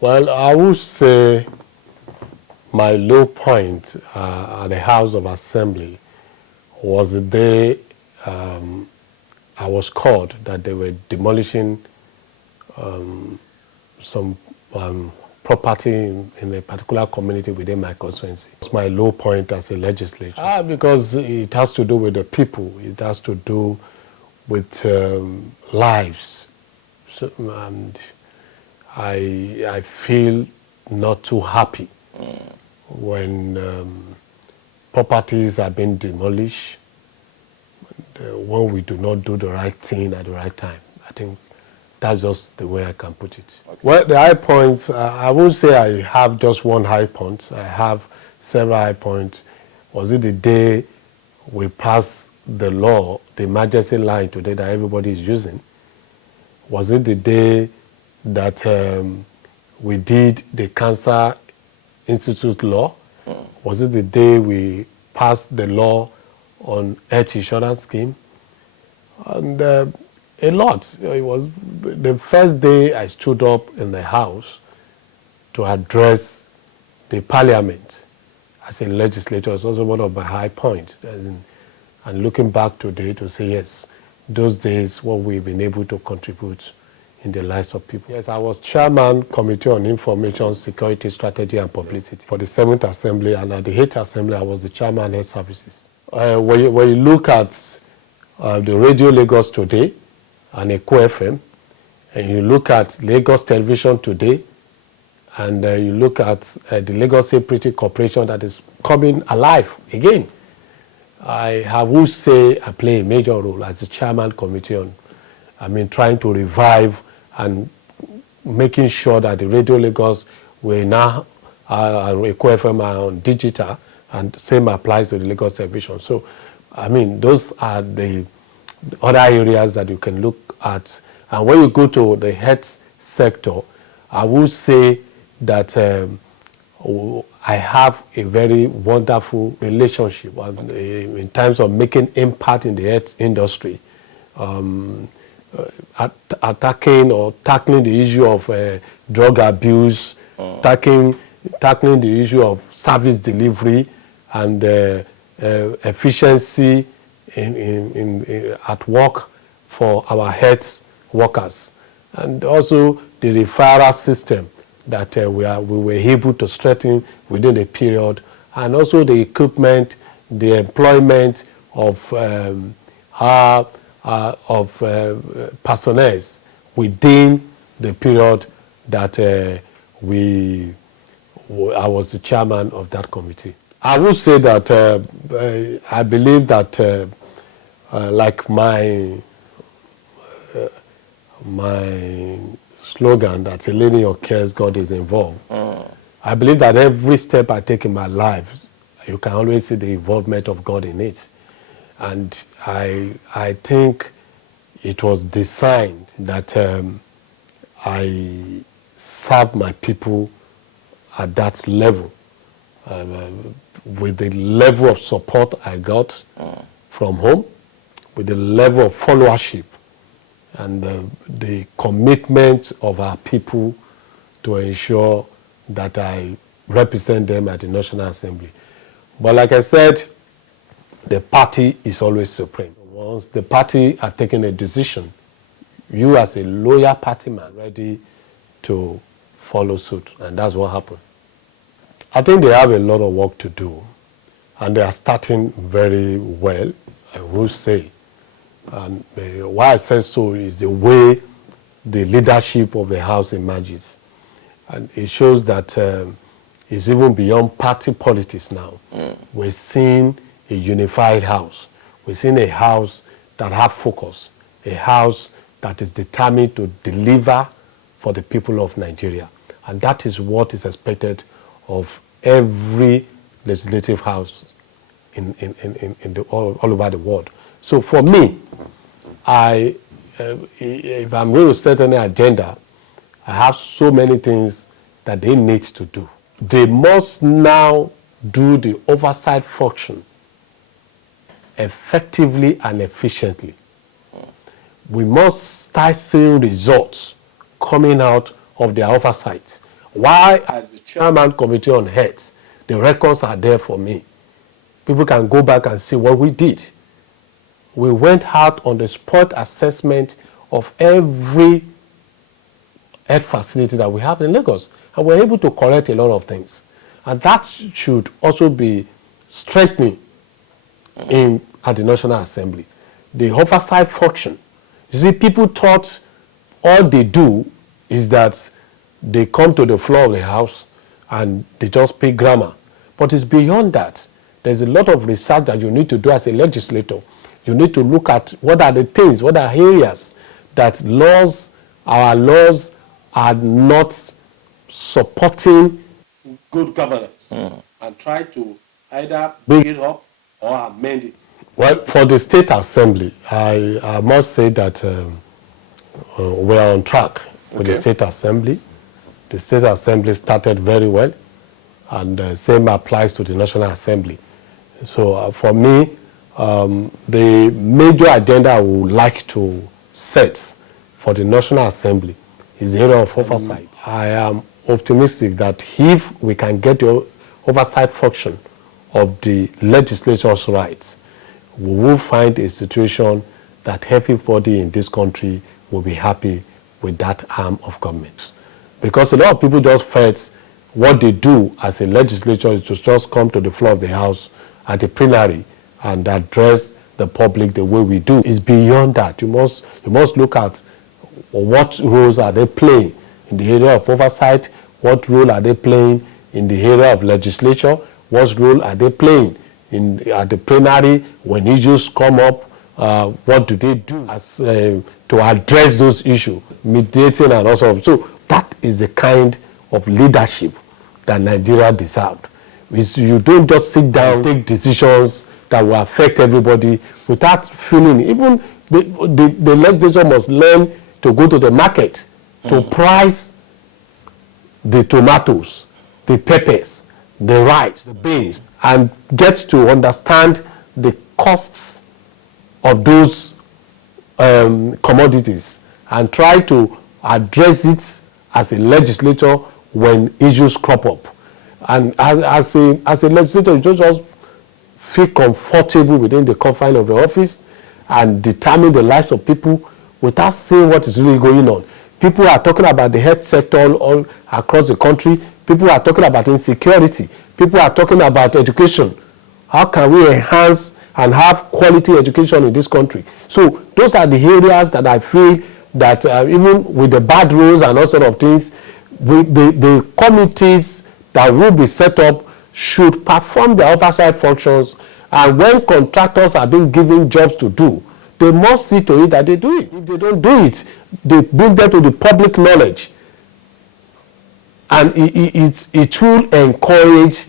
Well, I would say my low point at the House of Assembly was the day I was called that they were demolishing some property in a particular community within my constituency. It's my low point as a legislator. Because it has to do with the people. It has to do with lives. So, and I feel not too happy when properties are being demolished, when we do not do the right thing at the right time. I think that's just the way I can put it. Okay. Well, the high points, I won't say I have just one high point. I have several high points. Was it the day we passed the law, the emergency line today that everybody is using? Was it the day that we did the Cancer Institute law? Was it the day we passed the law on health insurance scheme? And a lot. It was the first day I stood up in the House to address the Parliament as a legislator. It's also one of my high points. And looking back today to say, yes, those days what we've been able to contribute in the lives of people. Yes, I was chairman, Committee on Information, Security, Strategy and Publicity for the 7th Assembly, and at the 8th Assembly, I was the chairman of Health Services. When you look at the Radio Lagos today and Echo FM, and you look at Lagos Television today, and you look at the Lagos Security Corporation that is coming alive again, I would say I play a major role as the chairman committee on, trying to revive and making sure that the Radio Lagos will now, Echo FM are on digital, and same applies to the Lagos Television. So, those are the other areas that you can look at. And when you go to the health sector, I would say that I have a very wonderful relationship in terms of making impact in the health industry. Attacking or tackling the issue of drug abuse, tackling the issue of service delivery and efficiency at work for our health workers, and also the referral system that we were able to strengthen within a period, and also the equipment, the employment of personnel within the period that I was the chairman of that committee. I would say that I believe that like my slogan, that in leading your cares, God is involved. I believe that every step I take in my life, you can always see the involvement of God in it. And I think it was designed that I serve my people at that level, with the level of support I got from home, with the level of followership, and the commitment of our people to ensure that I represent them at the National Assembly. But like I said, the party is always supreme. Once the party has taken a decision, you as a loyal party man ready to follow suit, and that's what happened. I think they have a lot of work to do, and they are starting very well, I will say. And why I say so is the way the leadership of the House emerges. And it shows that it's even beyond party politics now. We're seeing a unified House. We're seeing a House that has focus, a House that is determined to deliver for the people of Nigeria. And that is what is expected of every legislative house all over the world. So for me, if I'm going to set any agenda, I have so many things that they need to do. They must now do the oversight function effectively and efficiently. We must start seeing results coming out of their oversight. Why, as the chairman committee on health, the records are there for me. People can go back and see what we did. We went out on the spot assessment of every health facility that we have in Lagos, and we're able to correct a lot of things. And that should also be strengthening at the National Assembly. The oversight function. You see, people thought all they do is that they come to the floor of the House and they just speak grammar. But it's beyond that. There's a lot of research that you need to do as a legislator. You need to look at what are the things, what are areas that our laws are not supporting good governance, and try to either bring it up or amend it. Well, for the State Assembly, I must say that we are on track with the State Assembly. The State Assembly started very well, and the same applies to the National Assembly. So for me, the major agenda I would like to set for the National Assembly is the area of oversight. I am optimistic that if we can get the oversight function of the legislature's rights, we will find a situation that everybody in this country will be happy with that arm of government. Because a lot of people just felt what they do as a legislature is to just come to the floor of the House at the plenary and address the public the way we do. It's beyond that. You must look at what roles are they playing in the area of oversight, what role are they playing in the area of legislature, what role are they playing at the plenary when issues come up, what do they do as to address those issues, mediating and also. So that is the kind of leadership that Nigeria deserved. You don't just sit down, take decisions that will affect everybody without feeling. Even the legislature must learn to go to the market to price the tomatoes, the peppers, the rice, the beans, and get to understand the costs of those commodities and try to address it as a legislator when issues crop up. And as a legislator, you just feel comfortable within the confines of the office and determine the lives of people without seeing what is really going on. People are talking about the health sector all across the country. People are talking about insecurity. People are talking about education. How can we enhance and have quality education in this country? So those are the areas that I feel that even with the bad rules and all sort of things, the committees that will be set up should perform their oversight functions. And when contractors are being given jobs to do, they must see to it that they do it. If they don't do it, they bring them to the public knowledge. And it will encourage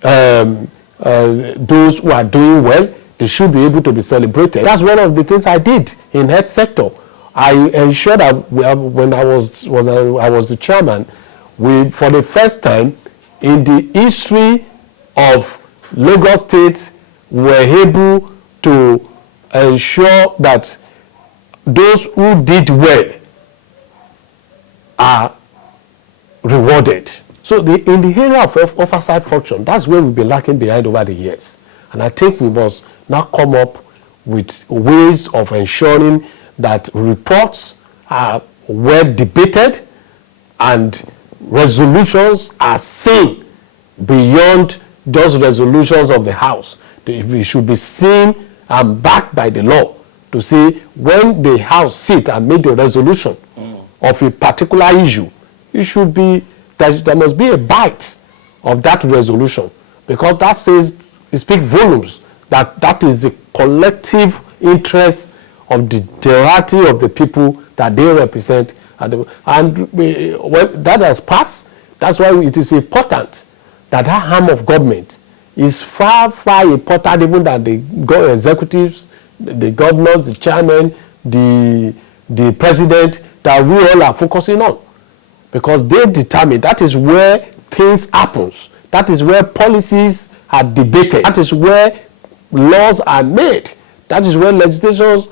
those who are doing well. They should be able to be celebrated. That's one of the things I did in health sector. I ensured that when I was the chairman, for the first time in the history of Lagos State, were able to ensure that those who did well are rewarded. So in the area of oversight function, that's where we've been lacking behind over the years. And I think we must now come up with ways of ensuring that reports are well debated and resolutions are seen beyond just resolutions of the House. They should be seen and backed by the law to say when the House sit and make the resolution of a particular issue, it should be that there must be a bite of that resolution, because that says, it speaks volumes that is the collective interest of the majority of the people that they represent. Well, that has passed. That's why it is important that arm of government is far, far important even than the executives, the governors, the chairman, the president, that we all are focusing on. Because they determine, that is where things happen. That is where policies are debated. That is where laws are made. That is where legislations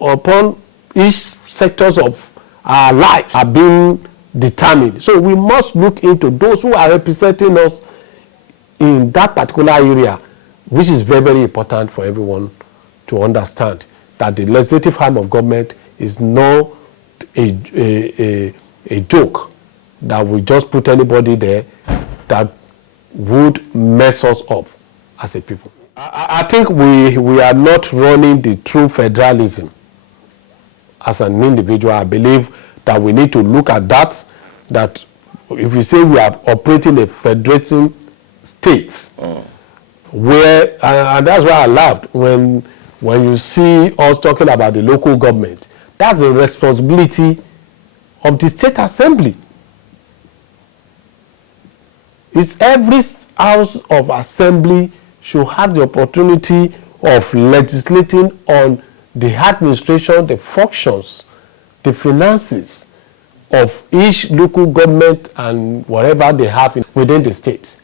upon each sectors of our life are being determined. So we must look into those who are representing us in that particular area, which is very, very important for everyone to understand that the legislative arm of government is not a joke that we just put anybody there that would mess us up as a people. I think we are not running the true federalism as an individual. I believe that we need to look at that if we say we are operating a federating state, where, and that's why I laughed when you see us talking about the local government. That's the responsibility of the state assembly. It's every house of assembly should have the opportunity of legislating on the administration, the functions, the finances of each local government and whatever they have within the state.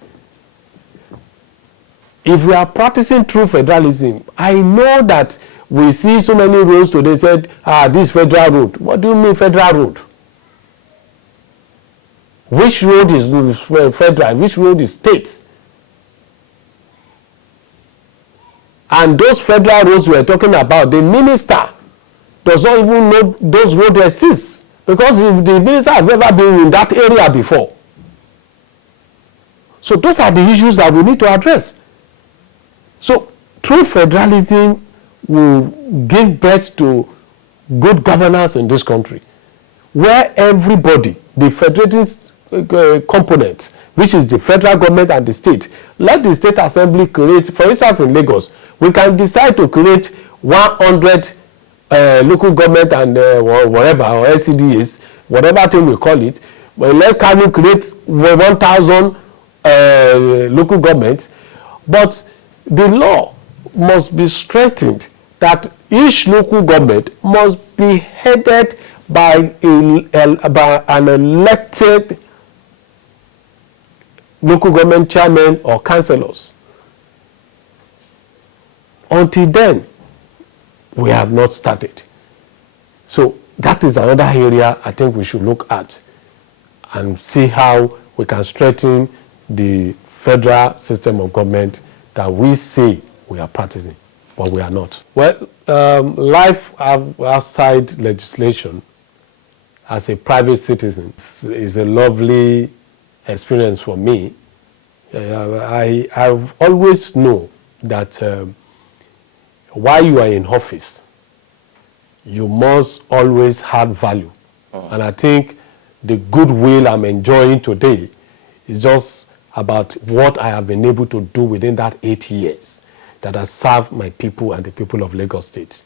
If we are practicing true federalism, I know that we see so many roads today said, this federal road. What do you mean federal road? Which road is federal? Which road is state? And those federal roads we are talking about, the minister does not even know those roads exist, because the minister has never been in that area before. So those are the issues that we need to address. So true federalism will give birth to good governance in this country, where everybody, the federating components, which is the federal government and the state, let the state assembly create, for instance in Lagos, we can decide to create 100 local government and whatever, or LCDs, whatever thing we call it, but let Kanu create 1,000 local governments, but the law must be strengthened that each local government must be headed by an elected local government chairman or councillors. Until then, we have not started. So that is another area I think we should look at and see how we can strengthen the federal system of government that we say we are practicing, but we are not. Well, life outside legislation as a private citizen is a lovely experience for me. I've always known that while you are in office, you must always have value. And I think the goodwill I'm enjoying today is just about what I have been able to do within that 8 years that has served my people and the people of Lagos State.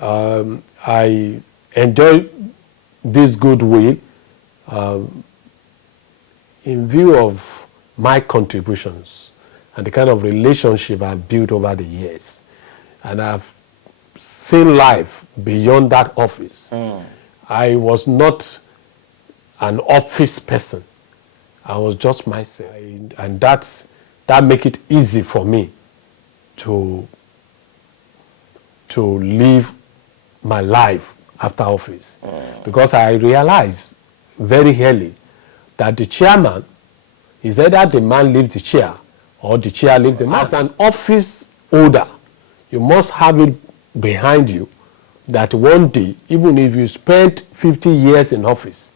I enjoy this goodwill in view of my contributions and the kind of relationship I've built over the years. And I've seen life beyond that office. I was not an office person. I was just myself. And that make it easy for me to live my life after office. Because I realized very early that the chairman is either the man leave the chair or the chair leave the man. As an office holder, you must have it behind you that one day, even if you spent 50 years in office,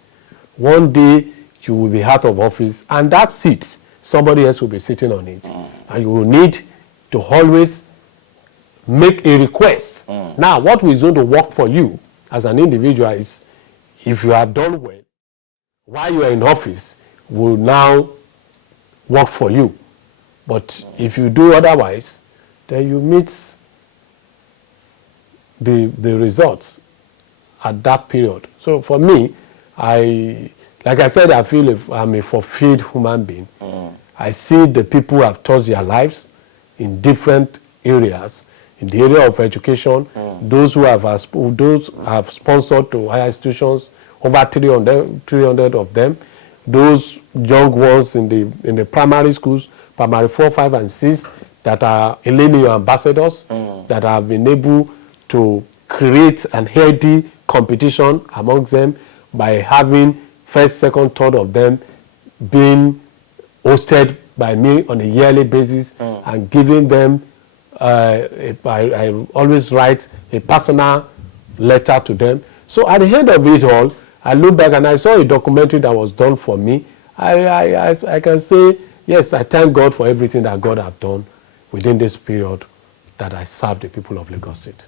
one day you will be out of office, and that seat, somebody else will be sitting on it. And you will need to always make a request. Now, what is going to work for you as an individual is, if you have done well, while you are in office, will now work for you. But if you do otherwise, then you meet the results at that period. So for me, like I said, I feel I'm a fulfilled human being. I see the people who have touched their lives in different areas. In the area of education, those who have sponsored to higher institutions, over 300 of them. Those young ones in the primary schools, primary 4, 5, and 6, that are Elenio ambassadors, that have been able to create an healthy competition amongst them by having first, second, third of them being hosted by me on a yearly basis and giving them, I always write a personal letter to them. So at the end of it all, I look back and I saw a documentary that was done for me. I can say, yes, I thank God for everything that God has done within this period that I served the people of Lagos State.